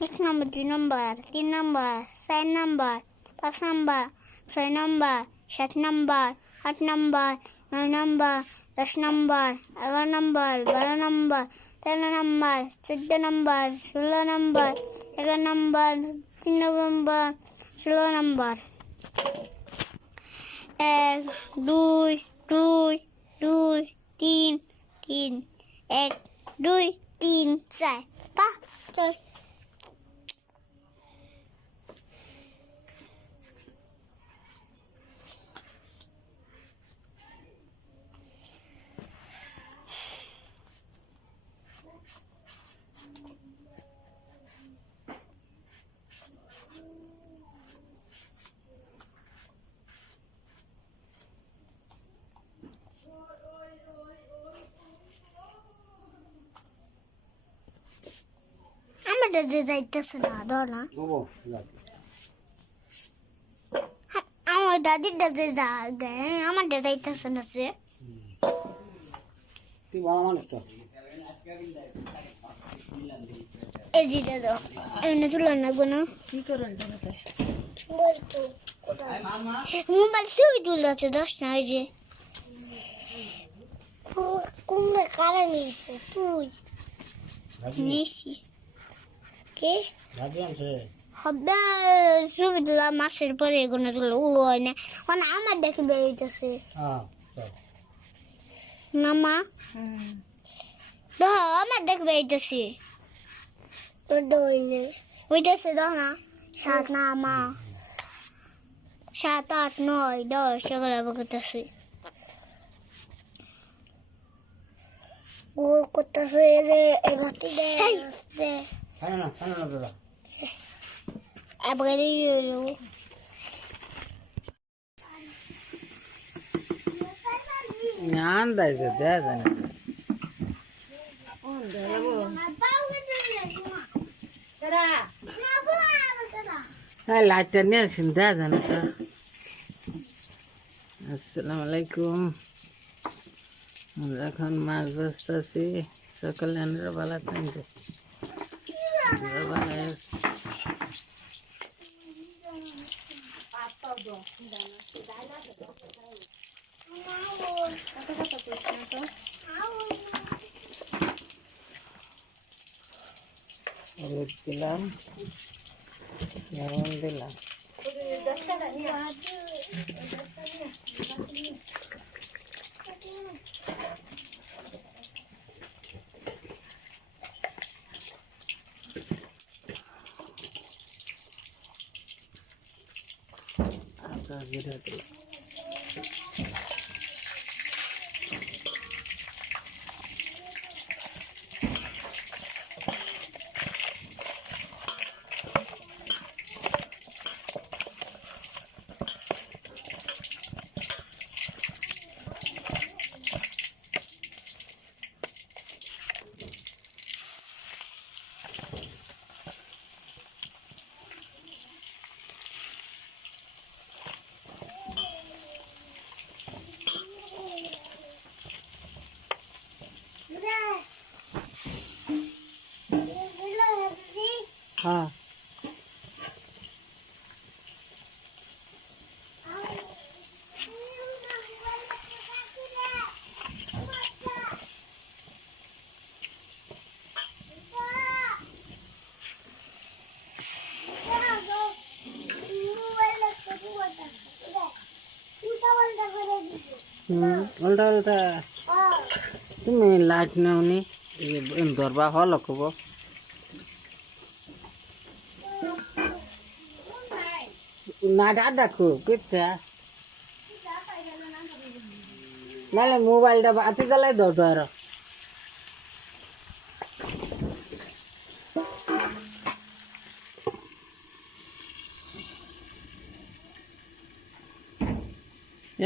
এক নম্বর দুই নম্বর তিন নম্বর চার নম্বর পাঁচ নম্বর ছয় নম্বর সাত নম্বর আট নম্বর নয় নম্বর দশ নম্বর এগারো নম্বর বারো নম্বর তেরো নম্বর চোদ্দ নম্বর ষোলো নম্বর এগারো নম্বর তিন নম্বর ষোলো নম্বর এক দুই দুই দুই, তিন তিন, এক, দুই, তিন, চার, পাঁচ, ছয় দাদি যাইতেছে না ধর না আমার দাদির দাদি যাবে আমার দাদা যাইতেছে না সে তুই ভালো মানুষ তো এই দাদা এমনি তুলে না কি করেন মোবাইল ছবি তুলতেছে দশ না ওই যে কুমড়া কারা নিয়েছে তুই নিয়েছি কে হবে ছবি তুলা মাসের পরে এগুলো তুলো ও হয় না। মানে আমার দেখে বেরিয়েছে হ্যাঁ চল না মা? দেখো আমার দেখে বেরিয়েছে ওইটাছে দাও না সাত না মা। সাত আট নয় দশ এগুলো করতেছে। ও করতেছে রে এবার খাই না দাদা দেয়া জানে হ্যাঁ লাইটটা নিয়ে আসেন তো আসসালামু আলাইকুম আমরা এখন মাছ বাঁচতেছি সকালে আমরা থাকবে আমরা বেলায় হলুদ দিলাম লবণ দিলাম আদা 有点多。হ্যাঁ। উল্টা উল্টা তুমি লাইট নেওনি ধরবা হল কব নাটা দেখো পিঠা নাহলে মোবাইলটা বাতি জ্বালাই দাও তো আর।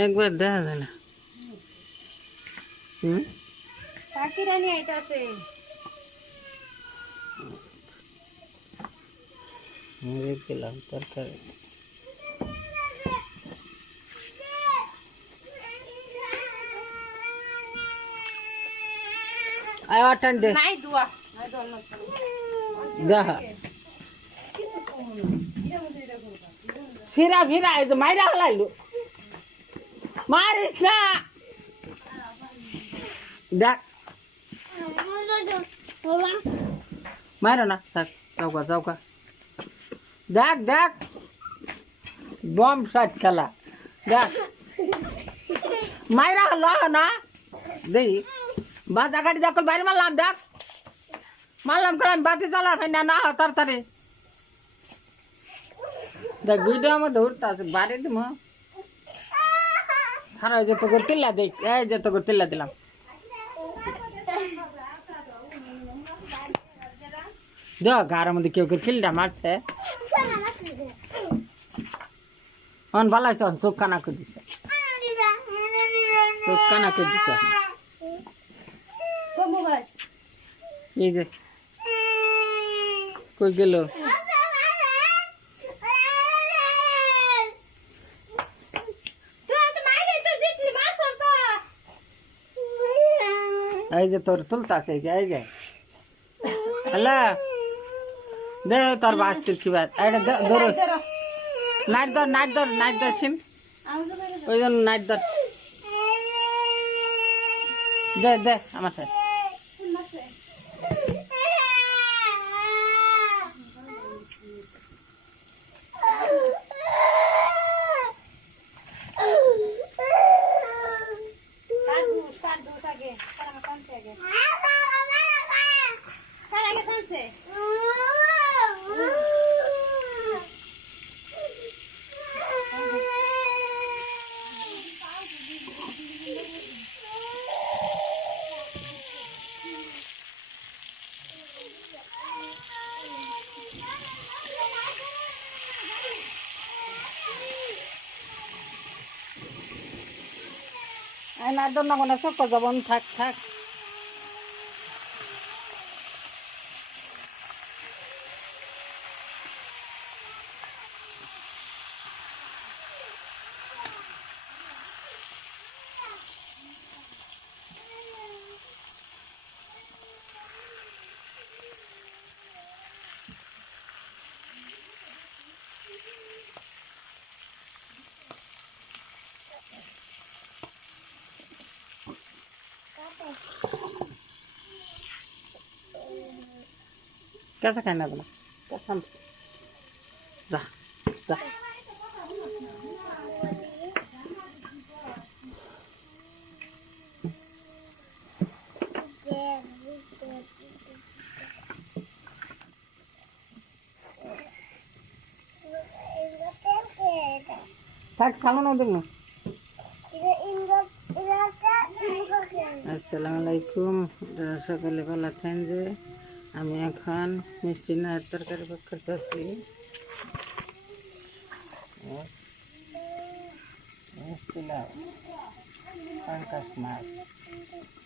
একবার দেখা যায় না। হুম? পাখিরানি আইতাছে। তরকারি। అట్టండి ఫిరా ఫిరా ఇది మైరా వాళ్ళు మారిష్ణ మారనా సార్ చౌకా చౌకా দেখ দেখ বম শট খেলা দেখ মাইরা হলো না দেখি বাজা গাড়ি দেখ বাড়ি মারলাম দেখ। মারলাম করে আমি বাতি চালা ভাই না না তাড়াতাড়ি। দেখ ভিডিও মধ্যে উঠতে আছে, বাড়ি দিম খারাপ যে তোকে তিল্লা দেখ এই যে তোকে তিল্লা দিলাম। দেখ গাড়ির মধ্যে কেউ কেউ কিলটা মারছে। অন ভালো আছে চোখ কানা করে দিছে। চোখ কানা করে দিছে তো মোবাইল এই যে। কই গেল? এই যে তোর তুলতা আছে, এই যে হ্যালো দে তোর বাস্তির কি বাত এটা ধরো নাইট ধর নাইট ধর নাইট ধর, সিম। ওই জন্য নাইট ধর। দে দে, আমার সাথে। কাট আমার কানছে আগে। কাট আগে কানছে না কোনো সব যাবন থাক থাক। কেঁচা খাই না বোনা যা যা থাক আসসালামু আলাইকুম সকালে ভালো আছেন যে আমি এখন মিষ্টি নায়ের তরকারি ভাগ করতেছি। লাউ পাঙ্কাশ মাছ,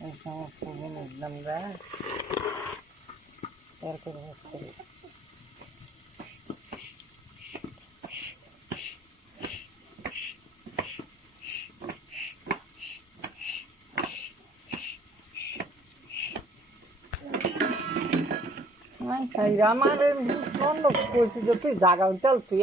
এই সমস্ত জিনিস আমরা তরকারি ভাগ করি। আমার অন্য কইছি যে তুই জাগাও চল তুই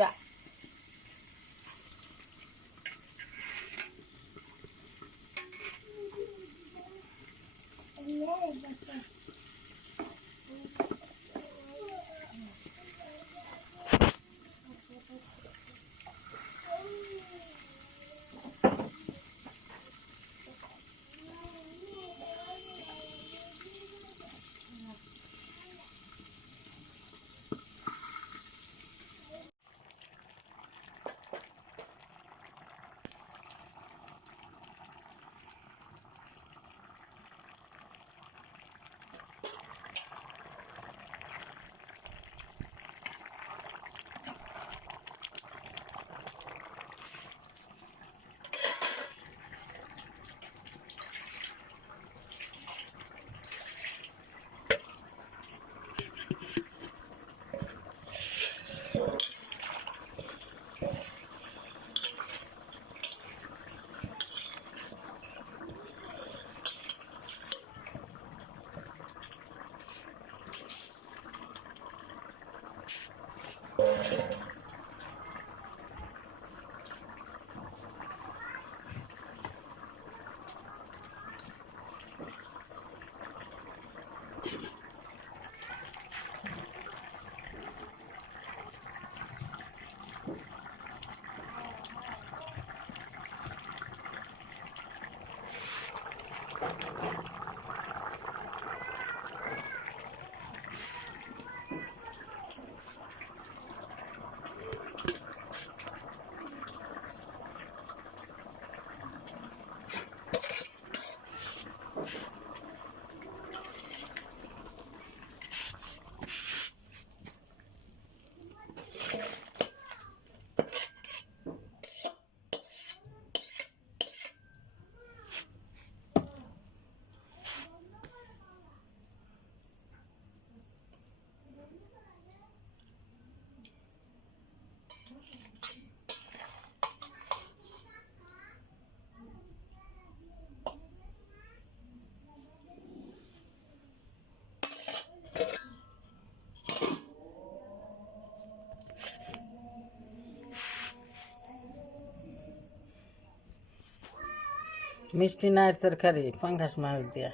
মিষ্টি নাচ তরকারি, পাঙ্গাস মাছ দিয়া।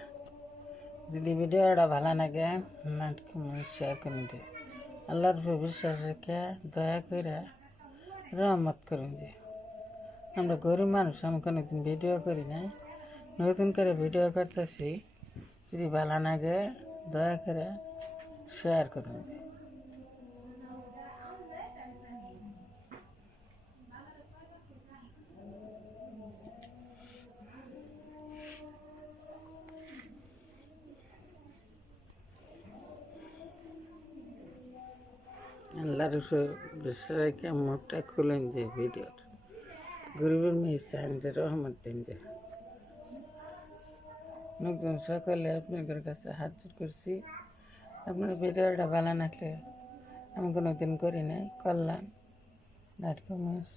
যদি ভিডিওটা ভালো লাগে নাটক শেয়ার করে দিও। আল্লাহর বিশ্বাস রেখে দয়া করে রহমত করুন যে। আমরা গরিব মানুষ, আমি কোনোদিন ভিডিও করি নাই। নতুন করে ভিডিও করতেছি। যদি ভালো লাগে, দয়া করে শেয়ার করুন। আল্লাহর উপর বিশ্বাস মুখটা খুলেন যে ভিডিওটা। গরিবের মেয়ে চান রহমত দিন যে। নতুন সকালে আপনাদের কাছে হাত জোর করছি। আপনার ভিডিওটা ভালো লাগলে আমি কোনো দিন করি নাই। করলাম মাস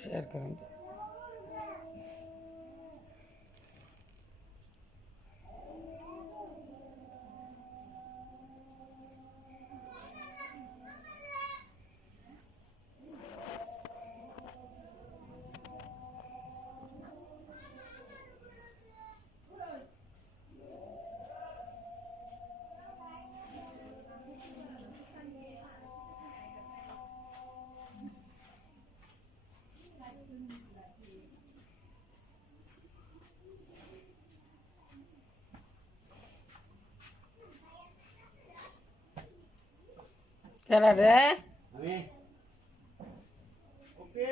শেয়ার কেন রে আমি ওকে